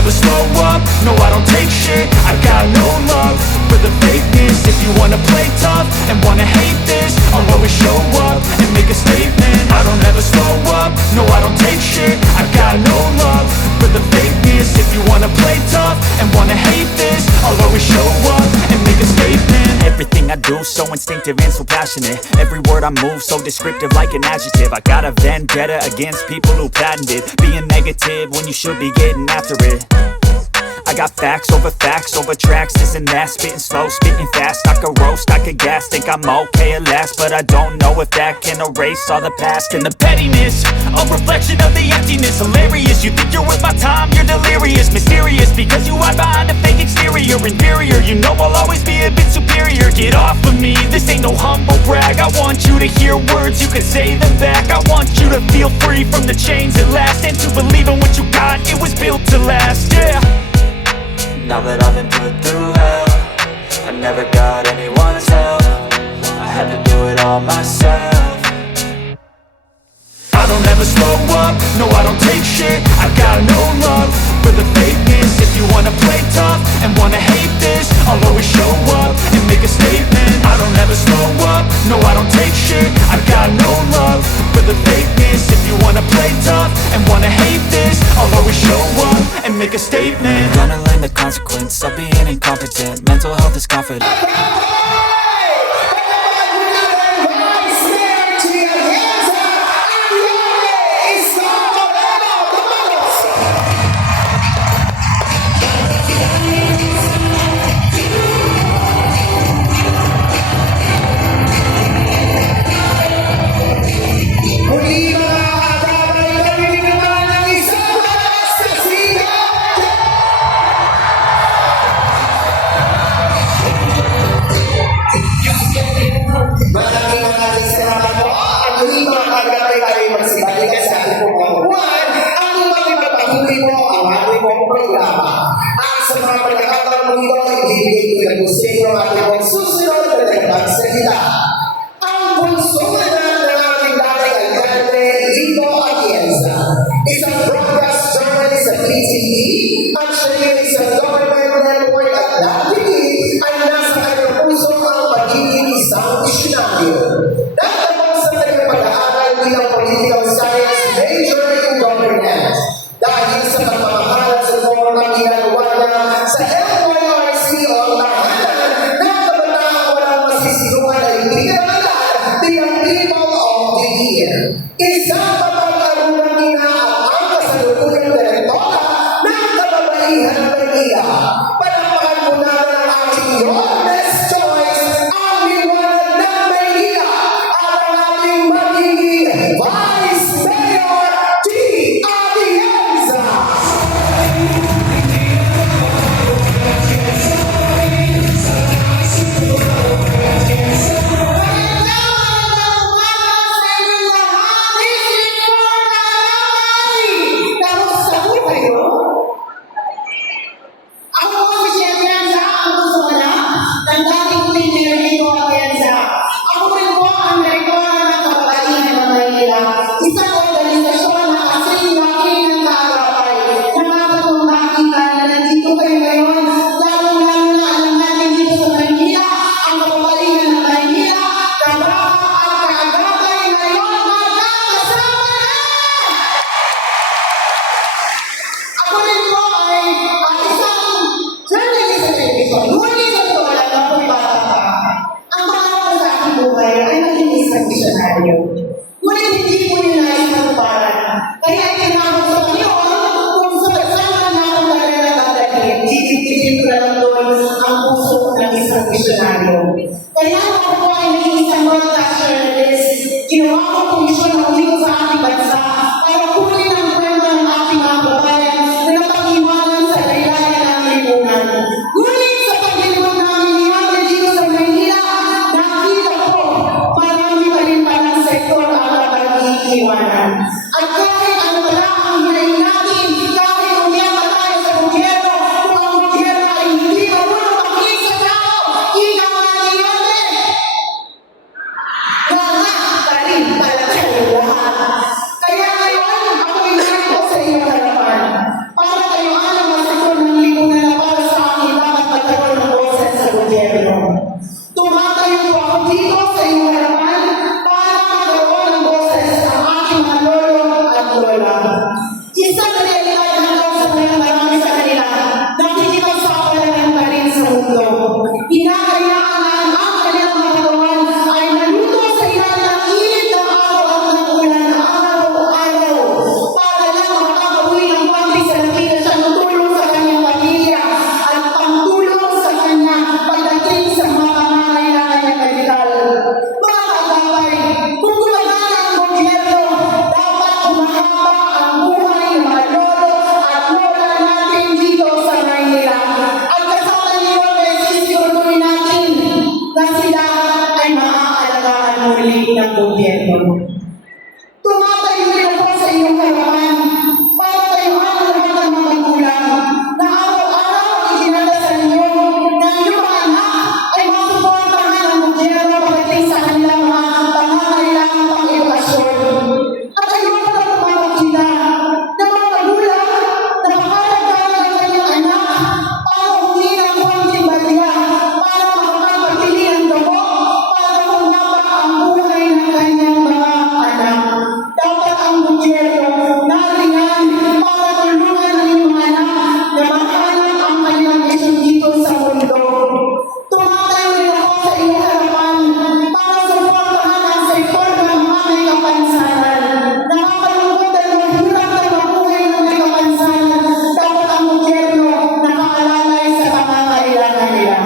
never slow up, no I don't take shit. I got no love for the fakeness. If you wanna play tough and wanna hate this, I'll always show up and make a statement. I don't ever slow up, no I don't take shit. I got no love for the fakeness. If you wanna play tough and wanna hate this, I'll always show up and make a statement. Everything I do so instinctive and so passionate. Every word I move so descriptive like an adjective. I got a vendetta against people who patented being negative when you should be getting after it. I got facts over tracks, this and that. Spitting slow, spitting fast. I could roast, I could gas. Think I'm okay at last, but I don't know if that can erase all the past. And the pettiness, a reflection of the emptiness. Hilarious, you think you're worth my time, you're delirious. Mysterious, because you hide behind a fake exterior. Inferior, you know I'll always be a bit superior. Get off of me, this ain't no humble brag. I want you to hear words, you can say them back. I want you to feel free from the chains at last, and to believe in what you got, it was built to last, yeah. Now that I've been put through hell, I never got anyone's help. I had to do it all myself. I don't ever slow up, no I don't take shit. I got no love for the fakeness. If you wanna play tough and wanna hate this, I'll always show up and make a statement. I don't ever slow up, no I don't take shit. I got no love for the fakeness. If you wanna play tough and wanna hate this, I'll always show up and make a statement. Gonna learn the consequence of being incompetent. Mental health is confident. Isang broadcast journalist sa PTV at siya rin isang government network at dati ay nasa kanyang puso ang pagiging isang visionaryo. Nagtapos sa kanyang pag-aaral bilang political science major in government. Dahil sa pagmamahal sa formang ginagawa niya sa FYRC o tahanan ng kabataang walang masisinuhan ay pinagalan bilang People of the Year. Isang papag-arunang nina ang kasalukuyang direktora ng kababaihan ng Maynila. Palampakan mo na ang ating Youngest Choice, ang liwanag ng Maynila, at ang ating magiging Vice Mayor T. Atienza. Ngunit hindi po nila isang kaya tinawag sa Panginoon kung sa kasama na akong kanya dadalhin, titipin ko na lang doon ang puso ng isang misyonaryo. Kaya ako po ay naging isang broadcast journalist, ginawa ko komisyon na ulit sa ating bansa para kunin ang kwento ng ating mga kabayan na napag-iwanan sa laylayan ng lipunan. Ngunit sa pag-iwan namin niyan dito sa Maynila, nakita ko marami pa rin palang sektor ang pag-iwanan. At kahit ano pala ang hinayin natin, kahit umiyama tayo sa gobyerno, kung ang gobyerno ay hindi marunong makinig sa tao, ikaw-iwanan! Lahat pa rin pala kayo lahat. Kaya ngayon, ako inarap ko sa inyong harapan para kayo alam ng gobyerno. Tumatayo rin ako sa iyong harapan para tayuan ang lahat ng mga magulang na araw-araw itinadasal niyo na iyong mga anak ay masuportahan ng gobyerno pagdating sa kanilang mga pangangailangan pang-edukasyon. At ayun pa ng mga makina na mga magulang na makakagawa ng kanyang anak para humingi ng konting baliya para makapagpili ng gamot para humaba ang buhay ng kanyang mga anak. Dapat ang gobyerno nariyan para tulungan ang iyong anak na mahanap ang kanilang misyon dito sa mundo. Tumatayo rin ako sa iyong harapan para suportahan ang sektor ng mga may kapansanan. Nakakalungkot at mahirap na mabuhay ng may kapansanan. Dapat ang gobyerno nakaalalay sa pangangailangan nila.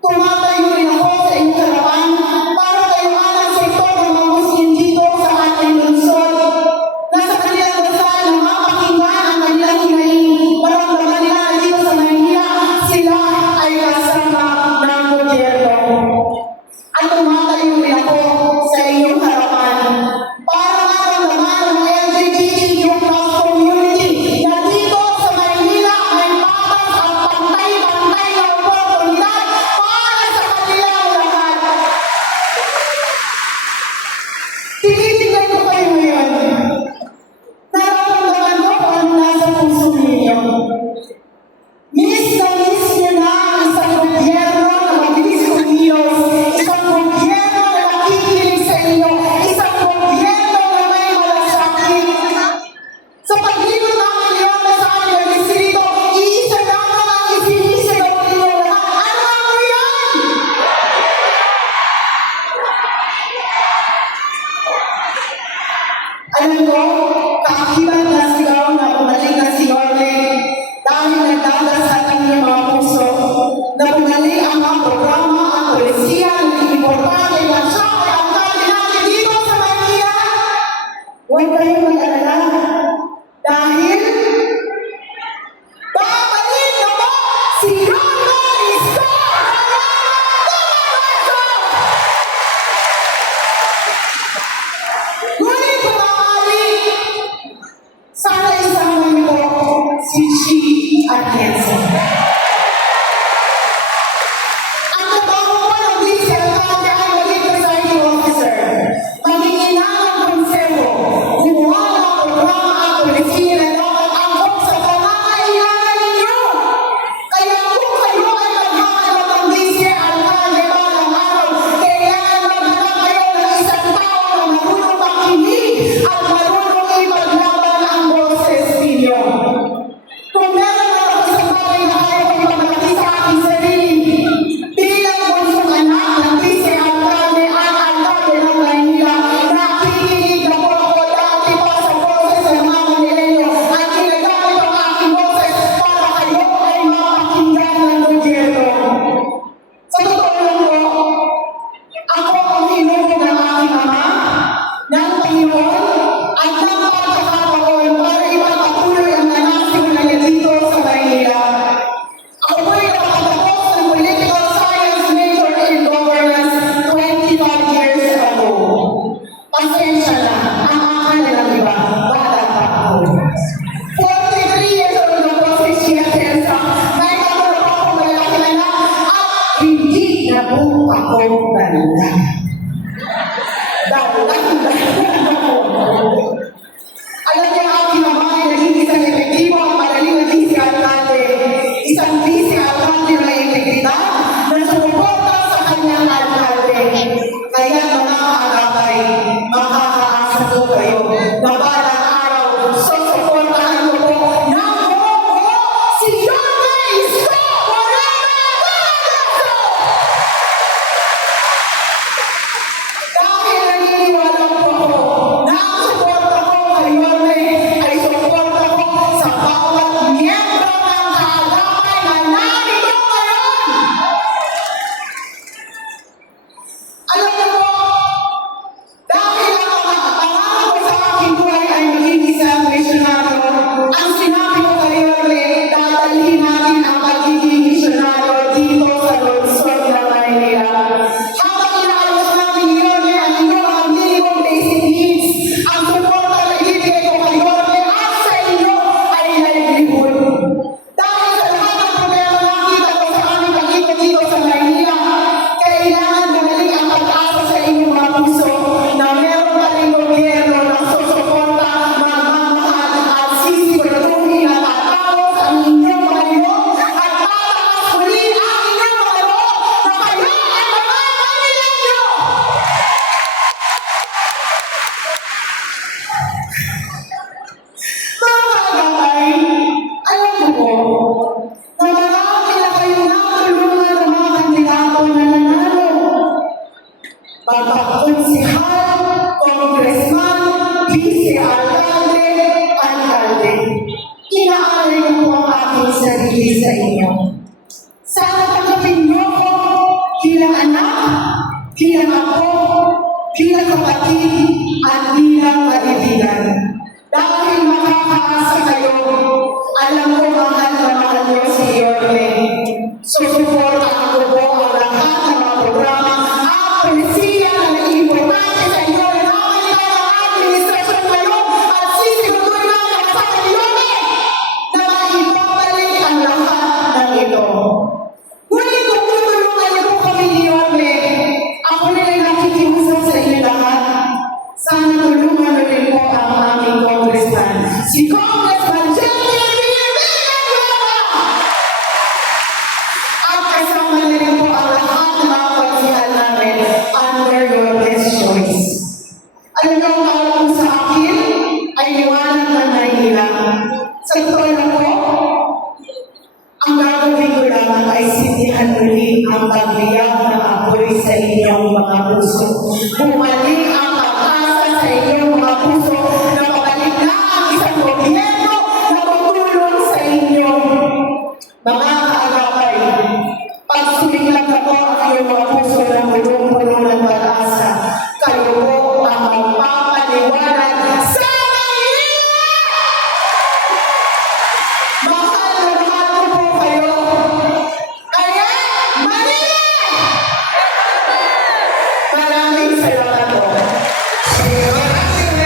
Tumatayo rin ako sa iyong harapan para tayuan ang sektor ng mga Muslim dito sa ating lungsod na sa kanilang dasal na mapakinggan ang kanilang hinaing. Maramdaman nila na dito sa Maynila sila ay kasama ng gobyerno. At tumatayo rin ako sa iyong harapan para maramdaman ng LGBTQ+ community na dito sa Maynila ay patas at pantay-pantay na oportunidad para sa kanilang lahat. Tinitingnan ko kayo ngayon. Nararamdaman ko kung ano nasa puso ninyo. Miss na ang isang gobyerno na mabilis kumilos, isang gobyerno na nakikinig sa inyo, isang gobyerno na may malasakit. Sa paglilot namin yun na sa aming distrito, iisa lamang ang isinisigaw ninyo lahat. Ano ang yan? Alam ko, kaakibat na sigaw na bumalik na si Orne dahil nagdadasal ang iyong mga puso na bumalik ang mga programa at polisiya na importante na siya ay ang kami natin dito sa Maynila. Huwag kayong mag-alala dahil babalik na po si Orne Isko! Ngunit kung maaari, sana isama niyo po si Chi Atienza. Ang trabaho ko ng vice alcalde ay maging presiding officer, maging ina ng konseho, gumawa ng programa at polisiya na dapat angkop sa pangangailangan ninyo. Kaya kung kayo ay maghahanap ng vice alcalde balang araw, kailangan maghanap kayo ng isang tao na marunong makinig at marunong ipaglaban ang boses ninyo. Kung meron man ako isang bagay na ayaw ko ipagmalaki sa aking sarili, bilang bunsong anak ng vice alcalde at alcalde ng Maynila, nakikinig na po ako dati pa sa boses ng mga Manileño at ginagamit ang aking boses para kayo ay mapakinggan ng gobyerno. Sa totoo lang po, ako ang hinubog ng aking ama, ng Panginoon, at ng pagkakataon para ipagpatuloy ang nanasing na niya dito sa Maynila. Ako po'y nakatapos ng Political Science major in Governance 25 years ago. Pasensya na, ang akala ng iba, bata pa ako. 43 years old na po si Chi Atienza, may karoon pa akong malaki na anak at hindi na po ako banda. Alam niya ang aking ama ay naging isang epektibo ang magaling na vice alcalde. Isang vice alcalde na may integridad na sumuporta sa kanyang alcalde. Kaya mga kaagapay, makakaasa po kayo na balang araw susuportahan ko po ng buo si Orne Isko Moreno Carazo! Dahil naniniwala po ako na ang suporta ko kay Orne ay suporta ko sa bawat miyembro ng kaagapay na narito ngayon. Alam niyo po, dahil ang mga pangalan ko sa ibibigay sa inyo. Sana tanggapin niyo ko bilang anak, bilang ako, bilang kapatid, at bilang kaibigan. Dahil makakaasa kayo, alam ko mahal na mahal niyo si Yorme. Susuportahan ko po ang lahat ng mga programa at polisiya na importante sa inyo na nakakita ng administrasyon ngayon at sisiguraduhin namin ang kasama ni Yorme na maipapalik ang lahat ng ito. Ngunit kung tutulungan niyo po kami ni Yorme, ako na lang nakikiusap sa inyo lahat. Sana tulungan na rin po ang aming congressman, si Congressman Jenny Villanueva! At kasama na rin po ang lahat ng mga pagsihal namin under your best choice. Alam niyo, ang tawag po sa akin ay liwanag na Maynila. Sa totoo lang po, ang gagawin ko lamang ay sindihan muli ang pagbigay ng apoy sa inyong mga puso. Bumalik ang pag-asa sa inyong mga puso na mabalik na ang isang gobyerno na tutulong sa inyong mga kaagapay. Pagsulilan na po ang iyong mga puso na mulong-mulong